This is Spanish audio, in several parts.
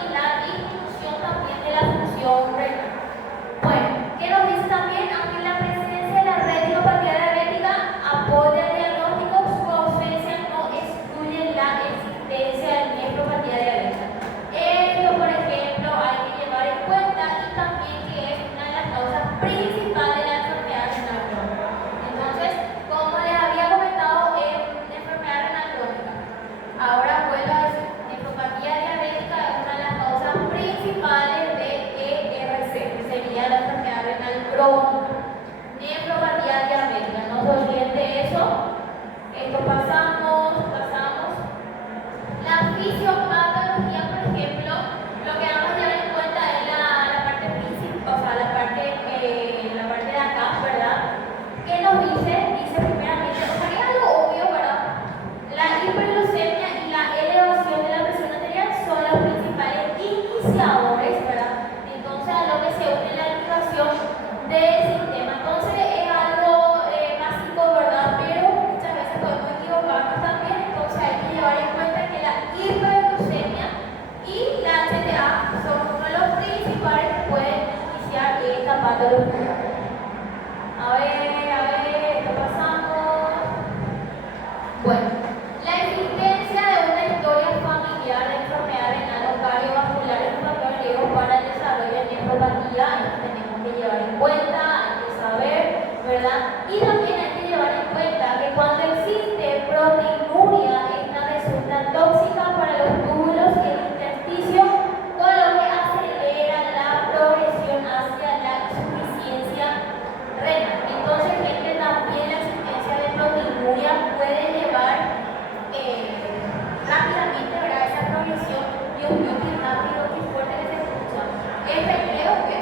y la disminución también de la función renal. Bueno, ¿qué nos dice también? Aunque la presencia de la retinopatía diabética apoya el diagnóstico, su ausencia no excluye la existencia de nefropatía diabética. Esto, por ejemplo, hay que llevar en cuenta y también que es una de las causas principales de la enfermedad renal crónica. Entonces, como les había comentado, en enfermedad renal crónica, ahora vuelvo a decir, nefropatía diabética es una de las causas principales de ERC, que sería la enfermedad renal crónica. Nefropatía diabética, no se olviden de eso. Esto pasamos. La fisiopatología, por ejemplo, lo que vamos a tener en cuenta es la parte principal, o sea, la parte de acá, ¿verdad? ¿Qué nos dice? Dice primeramente, o sea, es algo obvio, ¿verdad? La hiperglucemia y la elevación de la presión arterial son los principales iniciadores, ¿verdad? Entonces, a lo que se une la activación del sistema. Entonces, es algo básico, ¿verdad? Pero muchas veces podemos equivocarnos también. Entonces, hay que llevar en cuenta que la hiperglucemia y la HTA son uno de los principales que pueden iniciar esta patología. A ver, esto pasamos. Bueno, la existencia de una historia familiar de enfermedad renal o cardiovascular es un factor de riesgo para el desarrollo de nefropatía. Esto tenemos que llevar en cuenta, hay que saber, ¿verdad? Y también hay que llevar en cuenta que cuando existe proteinuria, esta resulta tóxica para los túbulos y el intersticio, con lo que acelera la progresión hacia la insuficiencia renal. Entonces, gente, también la existencia de proteinuria puede llevar rápidamente, ¿verdad?, esa progresión. Dios mío, qué rápido, qué fuerte que se escucha. Creo que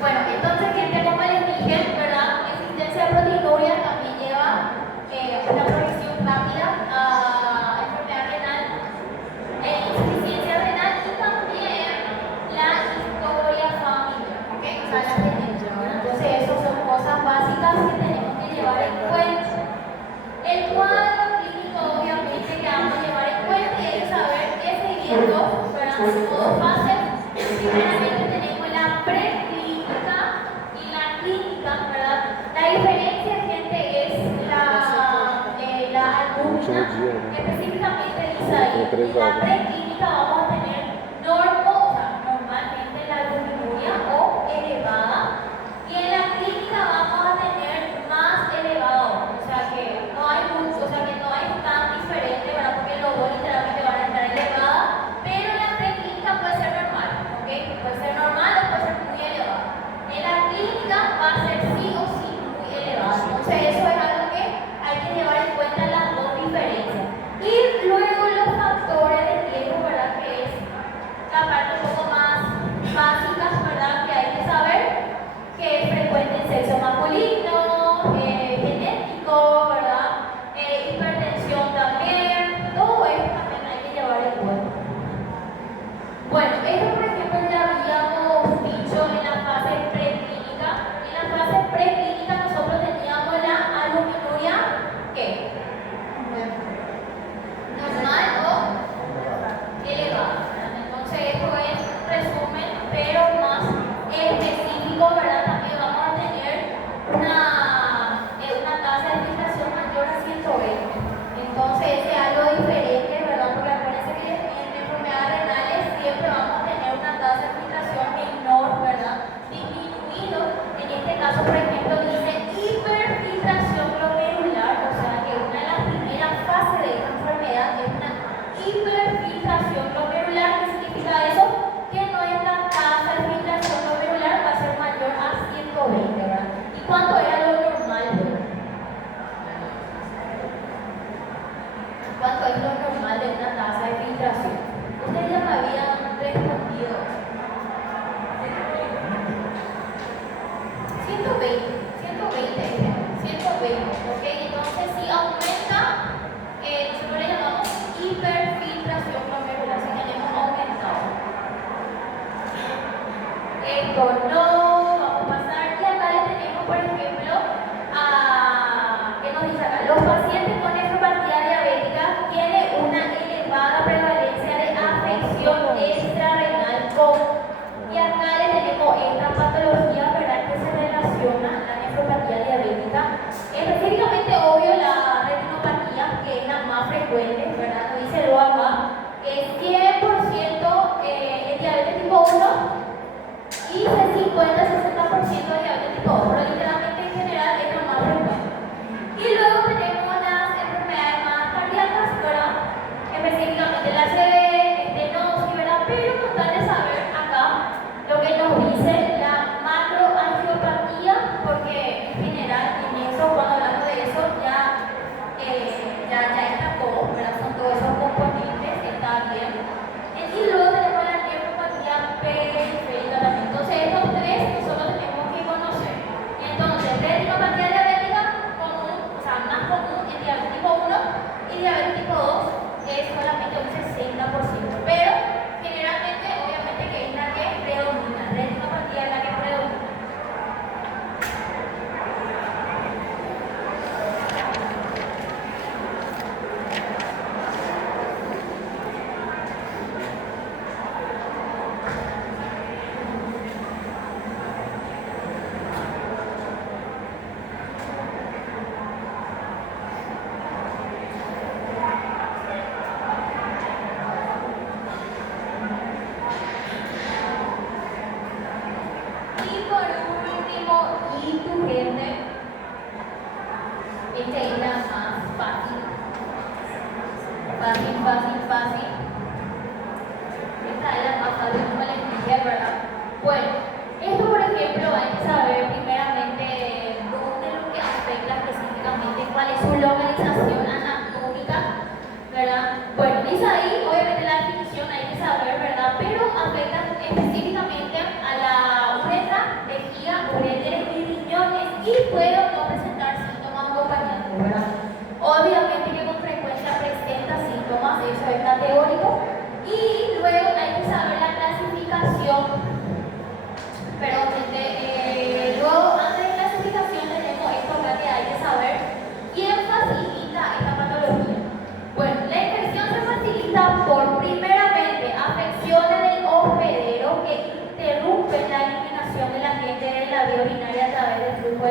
bueno, entonces, gente, como les dije, ¿verdad? La existencia de proteinuria también lleva una progresión rápida a enfermedad renal, insuficiencia renal y también la historia familiar, ¿ok? O sea, la genética, ¿verdad? Entonces, eso son cosas básicas que tenemos que llevar en cuenta. El cuadro clínico, obviamente, que vamos a llevar en cuenta y hay que saber qué seguimiento, ¿verdad? Son dos fases. Primeramente tenemos la preclínica y la clínica, ¿verdad? La diferencia, gente, es la albúmina, específicamente dice ahí. En la preclínica vamos a tener normalmente la albuminuria o elevada, y en la clínica vamos a tener más elevado, o sea que no hay mucho, o sea que no es tan diferente, ¿verdad? Porque los dos literalmente van a estar elevadas, pero la preclínica puede ser normal, ¿ok? Puede ser normal o puede ser muy elevada. En la clínica va a ser sí o sí muy elevada. Entonces, eso es algo que hay que llevar en cuenta, las dos diferencias. Y luego los factores de riesgo, ¿verdad? Que es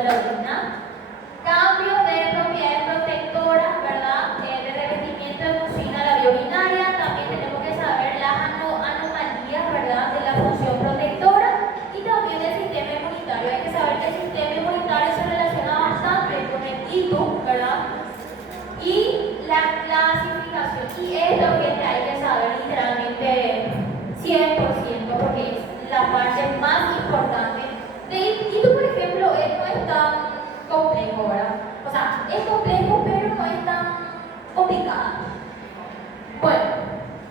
la orina. Cambio de propiedades protectoras, ¿verdad? De revestimiento de mucina a la vía urinaria. También tenemos que saber las anomalías, ¿verdad? De la función protectora y también del sistema inmunitario. Hay que saber que el sistema inmunitario se relaciona bastante con el itus, ¿verdad? Y la clasificación. Y es lo que hay que saber literalmente 100%, porque es la parte más importante. De itus, por ejemplo, no es tan complejo, ¿verdad? O sea, es complejo, pero no es tan complicado. Bueno,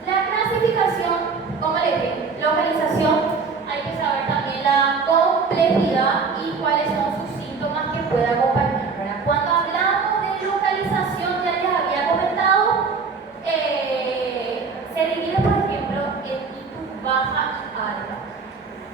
la clasificación, como le dije, localización, hay que saber también la complejidad y cuáles son sus síntomas que puede acompañar, ¿verdad? Cuando hablamos de localización, ya les había comentado, se divide, por ejemplo, en itus baja y alta.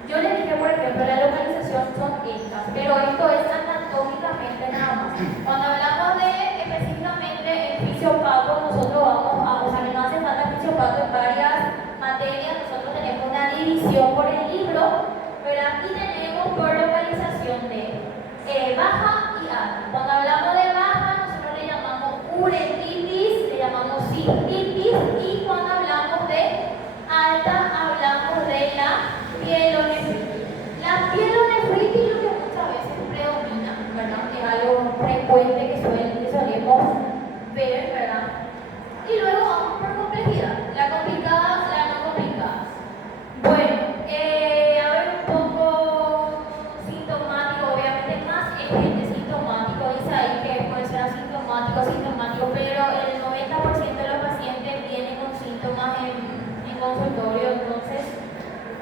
Yo les dije, por ejemplo, la localización son estas, pero esto es anatómicamente nada más. Cuando hablamos de específicamente el fisiopato, nosotros vamos a, o sea, que no hace falta fisiopato en varias materias, nosotros tenemos una división por el libro, ¿verdad? Y tenemos por localización de baja y alta. Cuando hablamos de baja, nosotros le llamamos uretritis, le llamamos cistitis, y cuando hablamos de alta, hablamos de la pielonefritis. La pielonefritis es lo que muchas veces predomina, ¿verdad? Es algo frecuente que solemos ver, ¿verdad? Y luego vamos por complejidad. La complicada, la no complicada. Bueno, a ver un poco sintomático, obviamente más es gente sintomático, dice ahí que puede ser asintomático, pero el 90% de los pacientes vienen con síntomas en consultorio, entonces,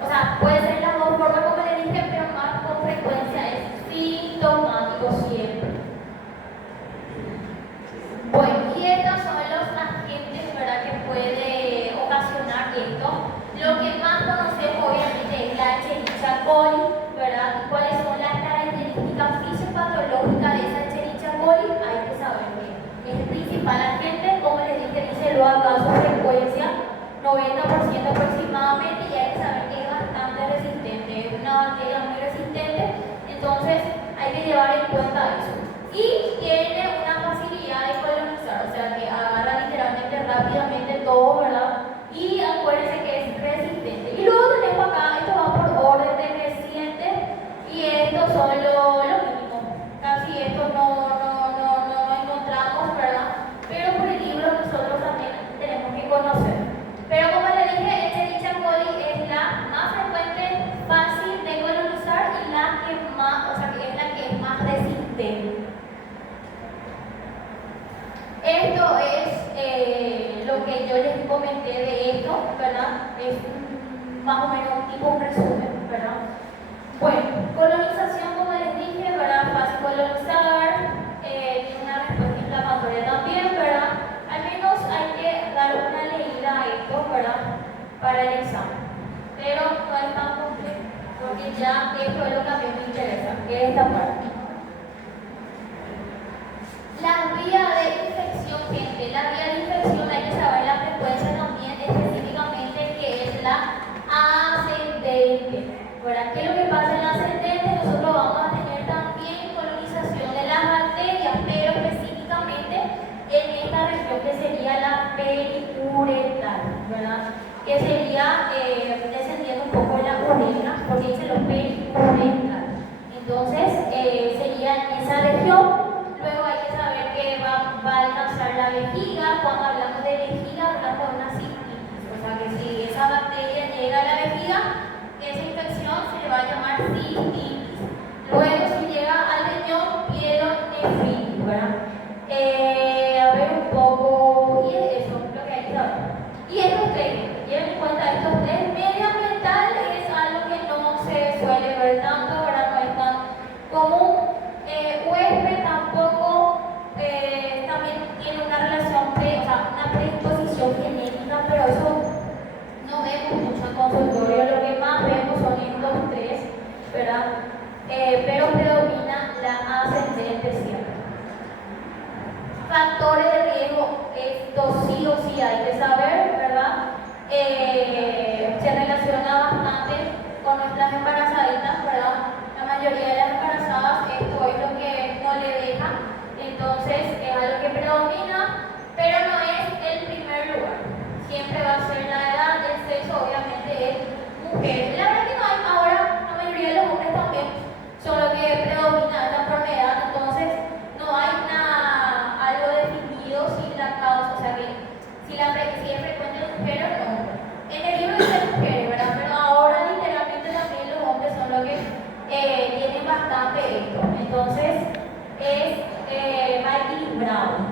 o sea, puede ser las dos formas como le dije, pero más con frecuencia es sintomático siempre. Bueno, y estos son los agentes, ¿verdad?, que puede ocasionar esto. Lo que más conocemos obviamente es la Escherichia coli, ¿verdad? ¿Cuáles son las características fisiopatológicas de esa Escherichia coli? Hay que saber que es el principal agente, como les dije, díselo acá su frecuencia, 90% aproximadamente, y hay que saber que es bastante resistente, es una bacteria muy resistente, entonces hay que llevar en cuenta eso. Y tiene una facilidad de colonizar, o sea que agarra literalmente rápidamente todo, ¿verdad? Y acuérdense que es resistente. Y luego tenemos acá, esto va por orden decreciente, y estos son lo mínimo. Casi esto no encontramos, ¿verdad? Pero por el libro nosotros también tenemos que conocer. Pero como les dije, Escherichia coli es la más frecuente, fácil de colonizar y la que más, o sea, que es la que es más resistente. Esto es lo que yo les comenté de esto, ¿verdad? Es más o menos un resumen, ¿verdad? Bueno, colonización, como les dije, ¿verdad? Fácil colonizar, tiene una respuesta inflamatoria también, ¿verdad? Al menos hay que dar una leída a esto, ¿verdad? Para el examen. Pero no es tan complejo, porque ya esto es lo que a mí me interesa, que es esta parte. Las vías de infección, gente. La vía de infección hay que saber la frecuencia también, específicamente que es la ascendente, ¿verdad? ¿Qué es lo que pasa en la ascendente? Nosotros vamos a tener también colonización de las bacterias, pero específicamente en esta región que sería la periuretral, ¿verdad? Que sería descendiendo un poco la uretra, porque dice los periuretral. Entonces, sería en esa región. Luego hay que saber que va a alcanzar la vejiga. Cuando hablamos de vejiga, hablamos de una cistitis. O sea que si esa bacteria llega a la vejiga, esa infección se le va a llamar cistitis. Luego, si llega al riñón, pielonefritis, ¿verdad? A ver un poco, y es eso lo que hay que saber. Y estos tres, lleven en cuenta estos tres. Medioambiental es algo que no se suele ver tanto, ¿verdad? No es tan común. Huésped tampoco, también tiene una relación, o sea, una predisposición genética, pero eso no vemos mucho en consultorio. Lo que más vemos son estos tres, ¿verdad? Pero predomina la ascendente siempre. siempre va a ser la edad, el sexo obviamente es mujer. La verdad que no hay, ahora la mayoría de los hombres también son los que predominan esta enfermedad, entonces no hay algo definido si la causa, o sea que si es frecuente en mujeres o no. En el libro dice mujeres, ¿verdad? Pero ahora literalmente también los hombres son los que tienen bastante esto, entonces es más equilibrado.